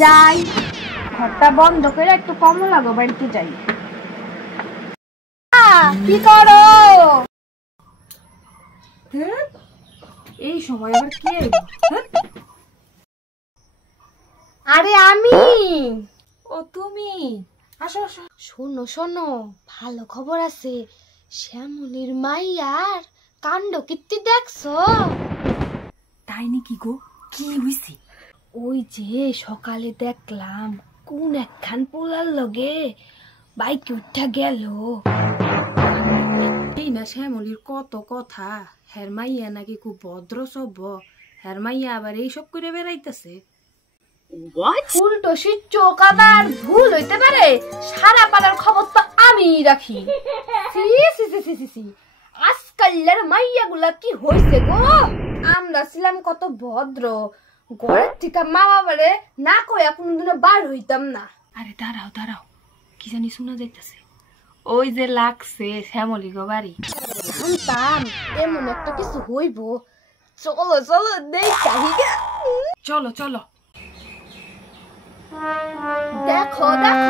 যাই, ঘরটা বন্ধ করে একটু কমলা গো বাড়িতে যাই। কি করো? এই সময় আবার কি আইলো? আরে আমি। ও তুমি, আসো আসো। শোনো শোনো, ভালো খবর আছে। শ্যামলির মাইয়ার কাণ্ড কীর্তি দেখছো? তাই নাকি গো? কি হইছে? ওই যে সকালে দেখলাম কোন একখান পোলার লগে বাইক উঠা গেল। এই না শ্যামলির কত কথা, হের মাইয়া নাকি খুব ভদ্র সভ্য, হের মাইয়া আবার এইসব করে বেড়াইতেছে। উল্টো সে চোখ আবার ভুল হইতে পারে, সারা পাড়ার খবর তো আমি রাখি। আজকালের মাইয়া গুলা কি হয়েছে গো? আমরা ছিলাম কত ভদ্র, ঘরের থেকে মা বাবারে না কইয়া কোনদিনও বার হইতাম না। আরে দাঁড়াও দাঁড়াও, কি জানি শোনা যাইতেছে। ওই যে লাগছে শ্যামলি গো বাড়ি। শুনতাম এমন একটা কিছু হইব। চলো চলো দেখ, চলো চলো। দেখো দেখো